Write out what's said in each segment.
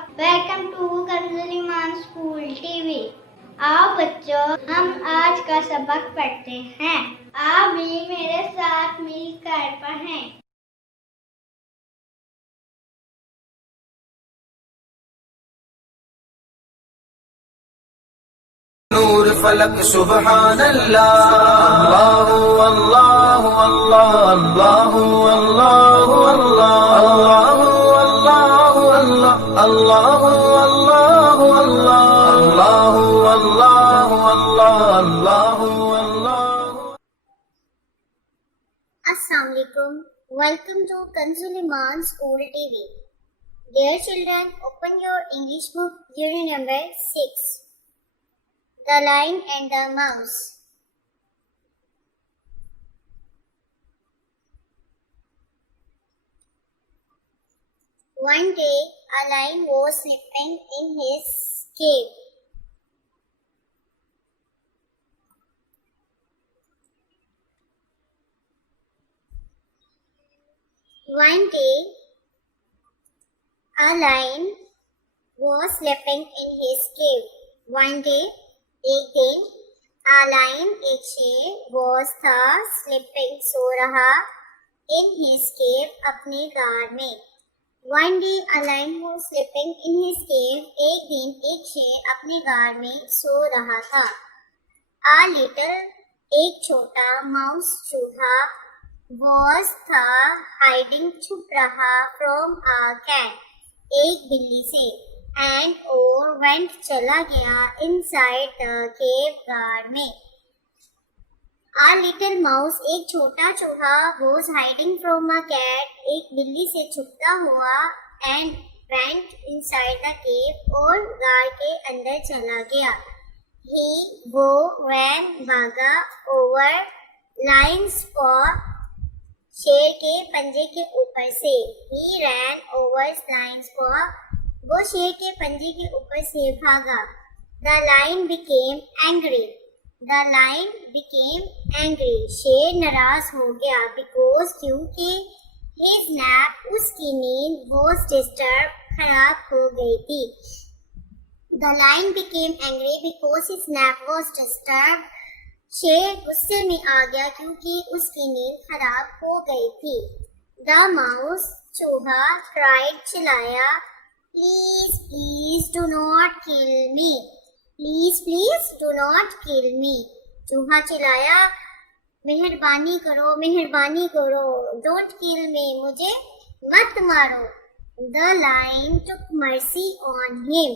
Welcome to Kanz Iman school TV. आओ बच्चों, हम आज का सबक पढ़ते हैं। आप भी मेरे साथ मिलकर पढ़ें। नूर फलक सुबहान अल्लाह अल्लाह अल्लाह अल्लाह अल्लाह अल्लाह अल्लाह अल्लाह अल्लाह अल्लाह अल्लाह अल्लाह अल्लाह अल्लाह अल्लाह। Assalamu alaikum. Welcome to Kanz Iman School TV. Dear children, open your English book, unit number 6. The Lion and the Mouse. One day, a lion was sleeping in his cave. One day, a lion was sleeping in his cave. One day, एक दिन a lion एक शेर was था sleeping सो रहा in his cave अपने गार में. One day, a lion was sleeping in his cave. एक दिन एक शेर अपने गार में सो रहा था. A little एक छोटा mouse चूहा was था hiding छुप रहा from a cat एक बिल्ली से and or went चला गया inside the cave गार में. A little mouse एक छोटा चूहा was hiding from a cat एक बिल्ली से छुपता हुआ and went inside the cave और गार के अंदर चला गया. He वो ran भागा over lion's paw शेर के पंजे के ऊपर से. He ran over lion's paw वो शेर के पंजे के ऊपर से भागा. The lion became angry. The lion became angry. शेर नाराज हो गया because क्योंकि his nap उसकी नींद was disturbed खराब हो गई थी. The lion became angry because his nap was disturbed. शेर गुस्से में आ गया क्योंकि उसकी नींद खराब हो गई थी. The mouse चूहा cried चिल्लाया Please, please do not kill me. Please, please do not kill me. चूहा चिल्लाया मेहरबानी करो Don't kill me. मुझे मत मारो. The lion took mercy on him.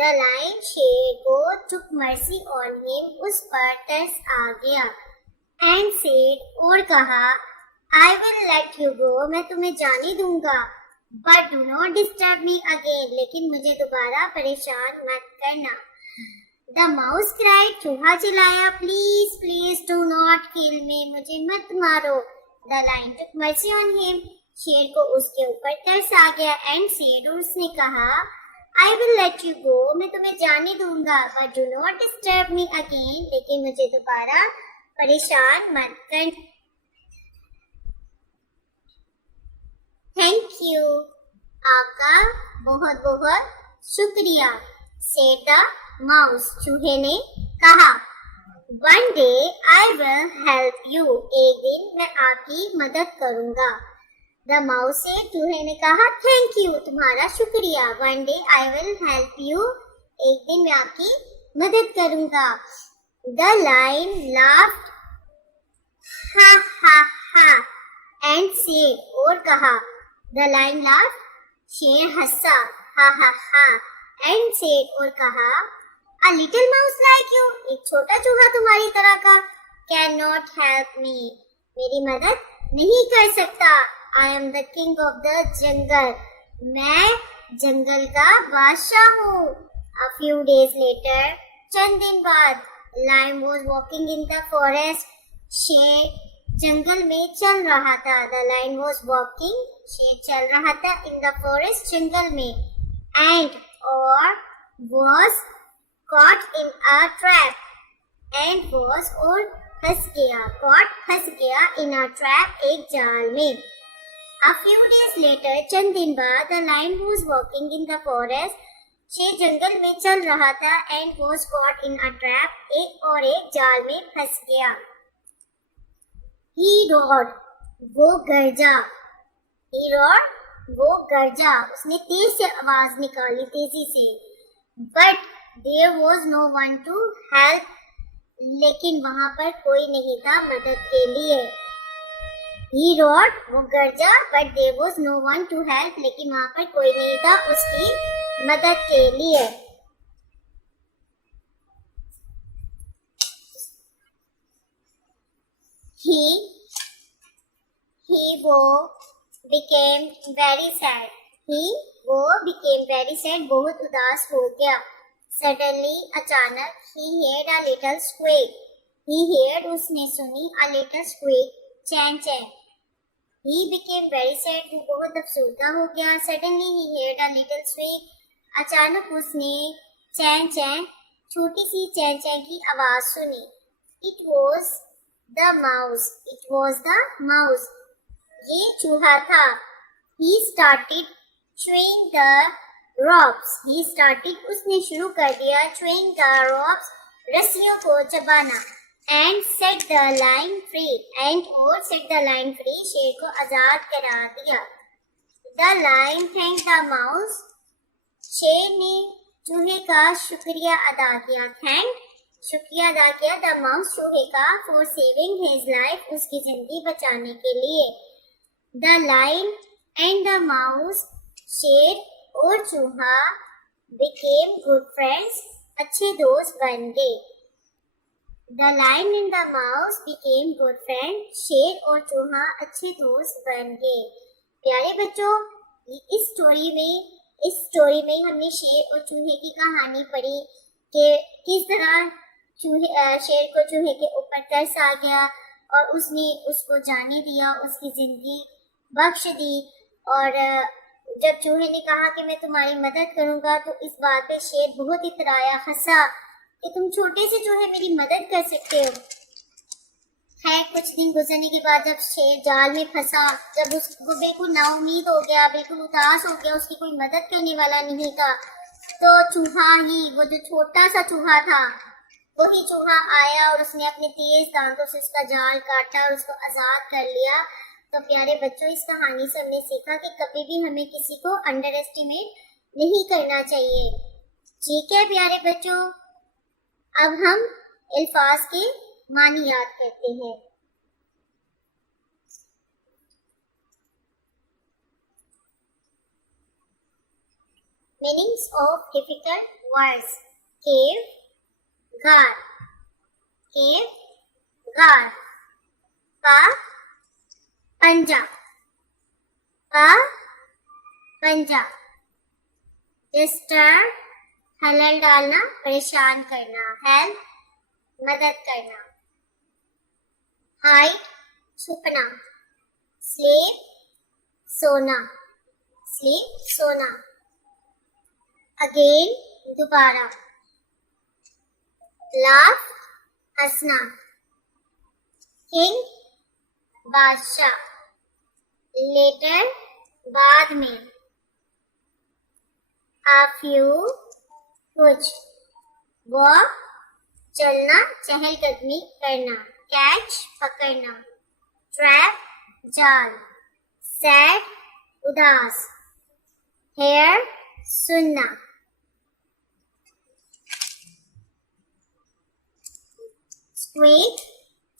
The lion शेर को took mercy on him उस पर तरस आ गया. And said और कहा I will let you go. मैं तुम्हें जाने दूंगा. But do not disturb me again. लेकिन मुझे दोबारा परेशान मत करना. The mouse cried. चूहा चिल्लाया Please, please do not kill me. मुझे मत मारो. The lion took mercy on him. शेर को उसके ऊपर तरस आ गया. And said और उसने कहा I will let you go. मैं तुम्हें जाने दूंगा. But do not disturb me again. लेकिन मुझे दोबारा परेशान मत करना. Thank you. आपका बहुत बहुत शुक्रिया. Said the mouse. चूहे ने कहा. One day I will help you. एक दिन मैं आपकी मदद करूँगा. The mouse said. चूहे ने कहा Thank you. तुम्हारा शुक्रिया. One day I will help you. एक दिन मैं आपकी मदद करूँगा. The lion laughed. Ha ha ha. And said. और कहा. The lion laughed. शेर हंसा. Ha ha ha. And said. और कहा A little mouse like you. एक छोटा चूहा तुम्हारी तरह का cannot help me. मेरी मदद नहीं कर सकता. I am the king of the jungle. मैं जंगल का बादशाह हूँ. A few days later. चंद दिन बाद. Lion was walking in the forest. शेर जंगल में चल रहा था. The lion was walking. शेर चल रहा था in the forest जंगल में. And or was caught in a trap. And was और फंस गया. Caught फंस गया in a trap एक जाल में. A few days later, चंद दिन बाद, the lion was walking in the forest. शेर जंगल में चल रहा था and was caught in a trap. एक जाल में फंस गया. He roared. वो गरजा. He roared. वो गरजा. उसने तेज से आवाज निकाली, तेजी से. But there was no one to help. लेकिन वहां पर कोई नहीं था मदद के लिए. He roared, वो गरजा, but there was no one to help. लेकिन वहां पर कोई नहीं था उसकी मदद के लिए. वो became very sad. वो became very sad. बहुत उदास हो गया. Suddenly, अचानक, he heard a little squeak. He heard, उसने सुनी, a little squeak. Chain chain. He became very sad. वो बहुत अफसरदा हो गया. Suddenly he heard a little squeak. अचानक उसने चैन चैन, छोटी सी चैन चैन की आवाज सुनी. It was the mouse. It was the mouse. ये चूहा था. He started chewing the ropes. He started, उसने शुरू कर दिया, chewing the ropes, रस्सियों को चबाना. And set the lion free. And और set the lion free, शेर को आजाद करा दिया. The lion thanked the mouse. शेर ने चूहे का शुक्रिया अदा किया. Thank, शुक्रिया अदा किया. The mouse, चूहे का, for saving his life, उसकी जिंदगी बचाने के लिए. The lion and the mouse, शेर और चूहा, became good friends, अच्छे दोस्त बन गए. The lion and the mouse became good friends. शेर और चूहा अच्छे दोस्त बन गए. प्यारे बच्चों, इस स्टोरी में हमने शेर और चूहे की कहानी पढ़ी कि किस तरह शेर को चूहे के ऊपर तरस आ गया और उसने उसको जाने दिया, उसकी जिंदगी बख्श दी. और जब चूहे ने कहा कि मैं तुम्हारी मदद करूंगा, तो इस बात पे शेर बहुत इतराया, हंसा कि तुम छोटे से चूहे मेरी मदद कर सकते हो. है कुछ दिन गुजरने के बाद जब शेर जाल में फंसा, जब उसको बिल्कुल नाउमीद हो गया, बिल्कुल उदास हो गया, उसकी कोई मदद करने वाला नहीं था, तो चूहा ही, वो जो छोटा सा चूहा था, वही चूहा आया और उसने अपने तेज दांतों से उसका जाल काटा और उसको आजाद कर लिया. तो प्यारे बच्चों, इस कहानी से हमने सीखा कि कभी भी हमें किसी को अंडर एस्टिमेट नहीं करना चाहिए. ठीक है प्यारे बच्चों, अब हम अल्फाज के मानी याद करते हैं. Meanings of difficult words. Cave, गार. केव, गार. पा, पंजा. पा, पंजा. डिस्टर्ब, खलल डालना, परेशान करना. हेल्प, मदद करना. हाइड, छुपना. स्लीप, सोना. स्लीप, सोना. अगेन, दोबारा. लाफ, हंसना. किंग, बादशाह. लेटर, बाद में. A few, कुछ. वॉक, चलना, चहलकदमी करना. कैच, पकड़ना. ट्रैप, जाल. सैड, उदास. हेयर, सुनना. स्क्वीक,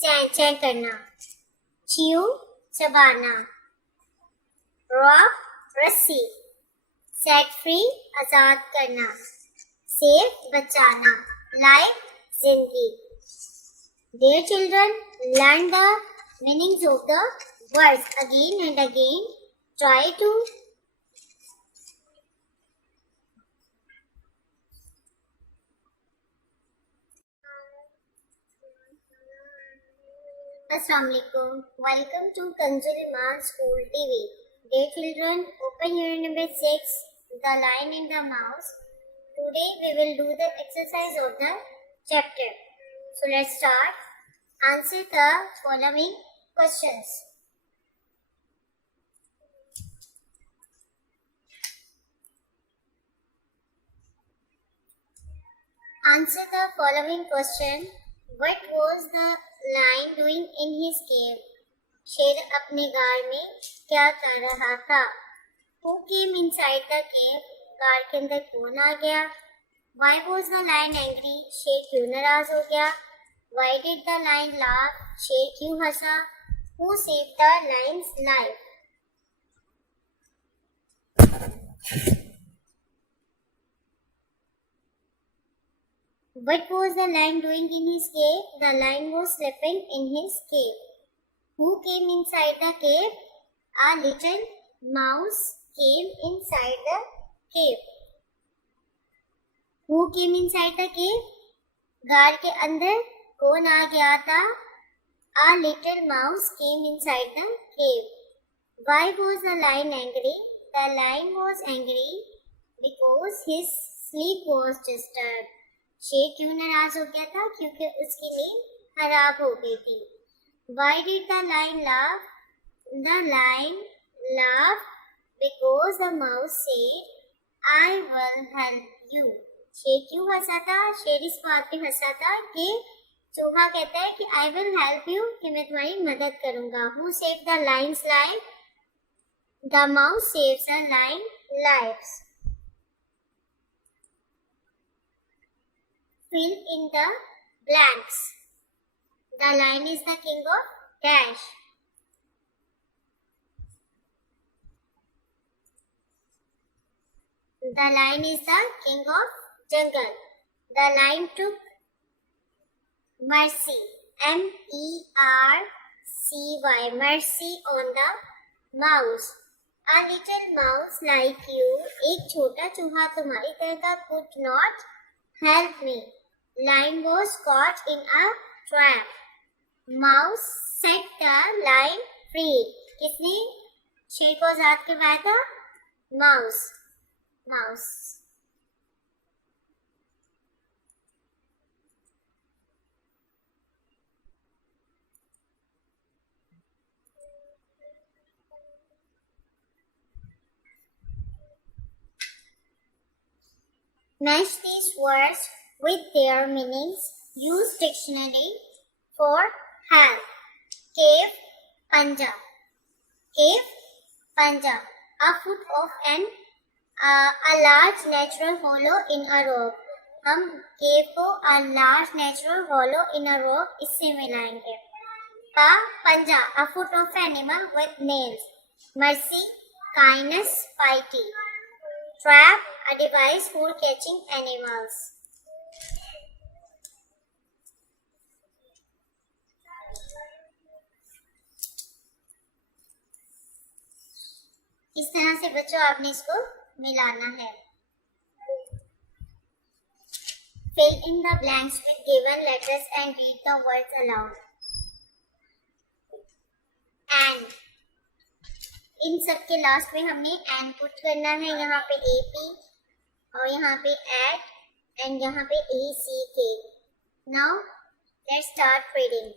चैं चैं करना. च्यू, चबाना. रॉक, रस्सी. सेट फ्री, आजाद करना. सेफ, बचाना. लाइफ, जिंदगी. Dear children, learn the meanings of the words again and again. Try to Assalamualaikum. Welcome to Kanz Iman School TV. Dear children, open unit number 6, The Lion and the Mouse. Today we will do the exercise of the chapter. So let's start. Answer the following questions. Answer the following question. What was the lion doing in his cave? शेर अपने गार में क्या कर रहा था? Who came inside the cave? गार के अंदर कौन आ गया? Why was the lion angry? शेर क्यों नाराज हो गया? Why did the lion laugh? शेर क्यों हंसा? Who saved the lion's life? What was the lion doing in his cave? The lion was sleeping in his cave. Who came inside the cave? A little mouse came inside the cave. Who came inside the cave? गार के अंदर कौन आ गया था? A little mouse came inside the cave. Why was the lion angry? The lion was angry because his sleep was disturbed. शेर क्यों नाराज हो गया था? क्योंकि उसकी नींद खराब हो गई थी. Why did the lion laugh? The lion laughed because the mouse said, I will help you. शेर क्यों हंसा था? शेर इस बात पे हंसा था कि चूहा कहता है कि I will help you, कि मैं तुम्हारी मदद करूंगा. Who saved the lion's life? The mouse saves the lion lives. Fill in the blanks. The lion is the king of dash. The lion is the king of jungle. The lion took mercy, M-E-R-C-Y, mercy on the mouse. A little mouse like you, एक छोटा चूहा तुम्हारी तरह का, could not help me. Lion was caught in a trap. Mouse set the lion free. किसने शेर को आजाद करवाया था? Mouse. Match these words with their meanings. Use dictionary for help. Cave, panja. Cave, panja. A foot of a large natural hollow in a rock. हम cave को a large natural hollow in a rock इससे मिलाएंगे. Pa, panja. A foot of animal with nails. Mercy, kindness, piety. Trap, a device for catching animals. इस तरह से बच्चों आपने इसको मिलाना है. Fill in the blanks with given letters and read the words aloud. And इन सब के लास्ट में हमने एंड पुट करना है. यहाँ पे AP और यहाँ पे एट एंड यहाँ पे ACK. Now let's start reading.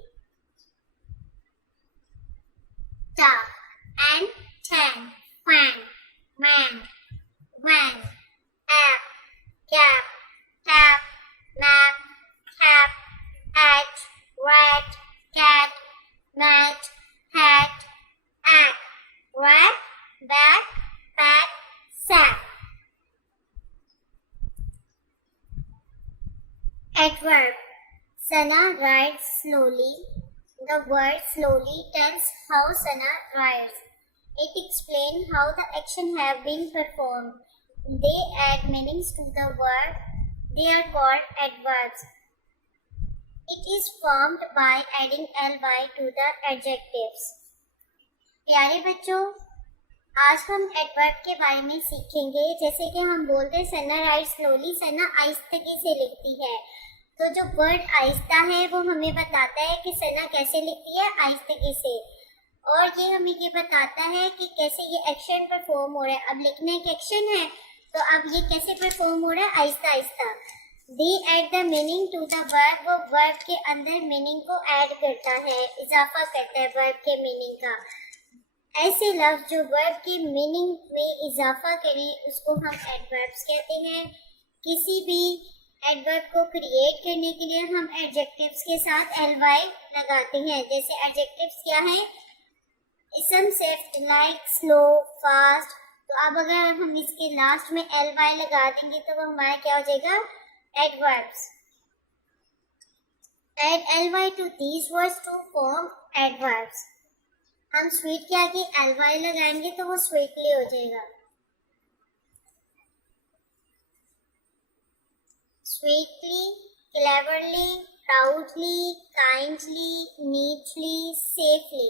Ta and tan, fan, man, when, app, cap, tap, map, cap, at, rat, cat, mat, hat, act, rat, bat, pat, sack. Adverb. Sana rides slowly. The word slowly tells how Sana rides. It explains how the action have been performed. They add meanings to the word. They are called adverbs. It is formed by adding ly to the adjectives. प्यारे बच्चों, आज हम एडवर्ब के बारे में सीखेंगे. जैसे कि हम बोलते हैं सना राइड स्लोली, सना आहिस्तगी से लिखती है. तो जो वर्ड आहिस्ता है वो हमें बताता है कि सना कैसे लिखती है, आहिस्तगी से. और ये हमें ये बताता है कि कैसे ये एक्शन परफॉर्म हो रहा है. अब लिखना एक एक्शन है, तो अब ये कैसे परफॉर्म हो रहा है, आहिस्ता आहिस्ता. They add the meaning to the verb. वो वर्ब के अंदर मीनिंग को ऐड करता है, इजाफा करता है वर्ब के मीनिंग का. ऐसे लफ्ज जो वर्ब की मीनिंग में इजाफा करें उसको हम एडवर्ब्स कहते हैं. किसी भी एडवर्ब को क्रिएट करने के लिए हम एडजेक्टिव्स के साथ ly लगाते हैं। जैसे एडजेक्टिव्स क्या है? इसम सिफ्ट, लाइक, स्लो, फास्ट। तो अब अगर हम इसके लास्ट में ly लगा देंगे तो वो हमारा क्या हो जाएगा? Adverbs. Add ly to these words to form adverbs. हम स्वीट के आगे ly लगाएंगे तो वो स्वीटली हो जाएगा। Sweetly, cleverly, proudly, kindly, neatly, safely.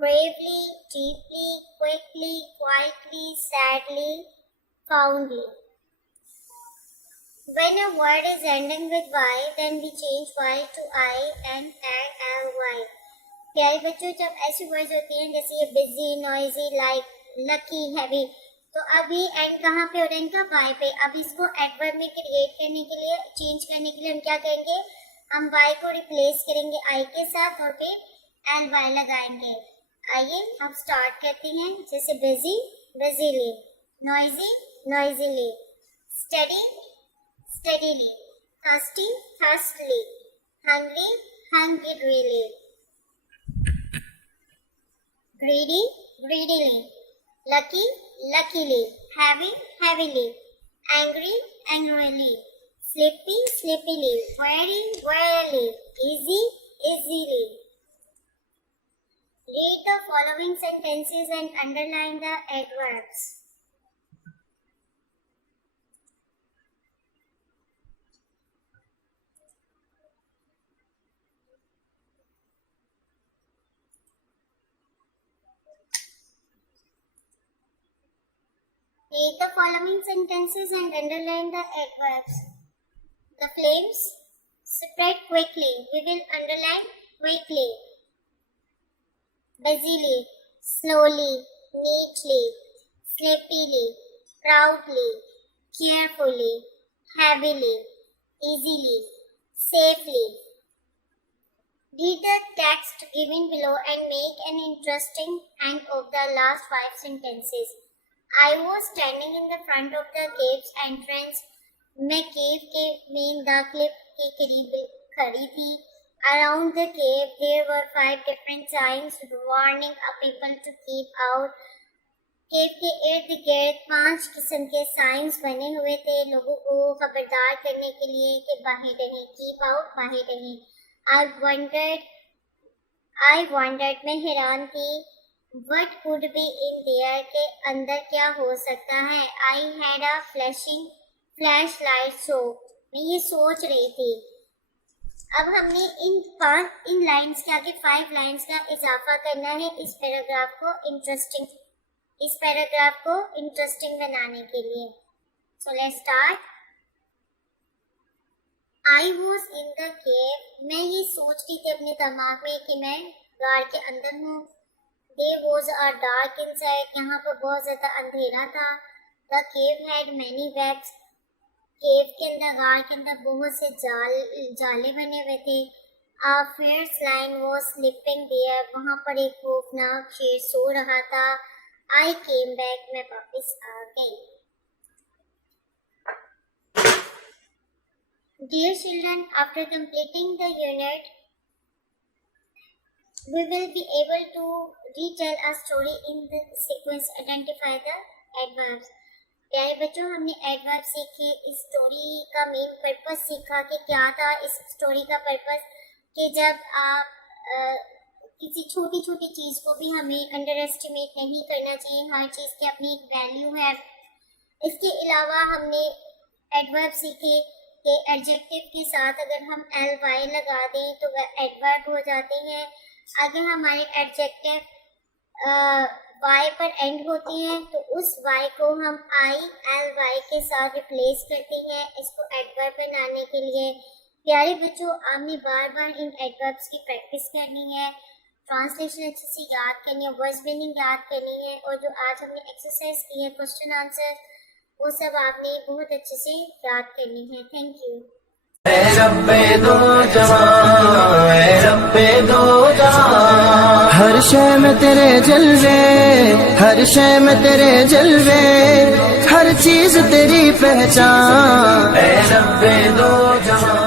Bravely, deeply, quickly, quietly, sadly, fondly. When a word is ending with y, then we change y to I and add ly. प्यारे बच्चों, जब ऐसी वर्ड्स होती हैं जैसे ये busy, noisy, like, lucky, heavy, तो अभी एंड कहाँ पे हो रहा है इनका? y पे। अब इसको एडवर्ब में क्रिएट करने के लिए, चेंज करने के लिए हम क्या करेंगे? हम y को रिप्लेस करेंगे I के साथ और फिर ly लगाएंगे। आइए अब स्टार्ट करते हैं। जैसे busy, busily, noisy, noisily, steady, steadily, thirsty, thirstily, hungry, hungrily, greedy, greedily, lucky, luckily, heavy, heavily, angry, angrily, sleepy, sleepily, weary, wearily, easy, easily. Read the following sentences and underline the adverbs. Read the following sentences and underline the adverbs. The flames spread quickly. We will underline quickly. Busily, slowly, neatly, sleepily, proudly, carefully, heavily, easily, safely. Read the text given below and make an interesting end of the last 5 sentences. I was standing in the front of the cave's entrance. मैं केव के मेन दाखिले के करीब खड़ी थी। Around the cave there were 5 different signs warning people to keep out. केव के इर्द गिर्द 5 किस्म के साइंस बने हुए थे लोगों को खबरदार करने के लिए कि बाहर रहें, कीप आउट, बाहर रहें। I wondered, मैं हैरान थी। What could be in there के अंदर क्या हो सकता है? I had a flashlight, so मैं ये सोच रही थी। अब हमने इन लाइंस के आगे 5 लाइंस का इजाफा करना है इस पैराग्राफ को इंटरेस्टिंग बनाने के लिए। So let's start. I was in the cave. मैं ये सोच रही थी अपने दिमाग में कि मैं गार के अंदर हूँ। There was a dark inside. यहाँ पर बहुत ज्यादा अंधेरा था। The cave had many webs. केव के अंदर, गार के अंदर बहुत से जाले बने हुए थे। A fierce lion was sleeping there. वहाँ पर एक खौफनाक शेर सो रहा था। I came back. मैं वापस आ गई। Dear children, after completing the unit, we will be able to retell a story in the sequence. Identify the adverbs. प्यारे बच्चों, हमने एडवर्ब सीखे। इस स्टोरी का मेन पर्पस सीखा कि क्या था इस स्टोरी का पर्पस, कि जब आप किसी छोटी छोटी चीज़ को भी हमें अंडर एस्टिमेट नहीं करना चाहिए। हर चीज़ की अपनी एक वैल्यू है। इसके अलावा हमने एडवर्ब सीखे कि एडजेक्टिव के साथ अगर हम ly लगा दें तो वह एडवर्ब हो जाते हैं। अगर हमारे एडजेक्टिव y पर एंड होती हैं तो उस y को हम ly के साथ रिप्लेस करते हैं इसको एडवर्ब बनाने के लिए। प्यारे बच्चों, आपने बार बार इन एडवर्ब्स की प्रैक्टिस करनी है, ट्रांसलेशन अच्छे से याद करनी है, वर्ड्स मीनिंग याद करनी है, और जो आज हमने एक्सरसाइज की है क्वेश्चन आंसर, वो सब आपने बहुत अच्छे से याद करनी है। Thank you. रब्बे दो जहां, रब्बे दो जहां। हर शय में तेरे जलवे, हर शय में तेरे जलवे, हर चीज तेरी पहचान। ऐ रब्बे दो जहां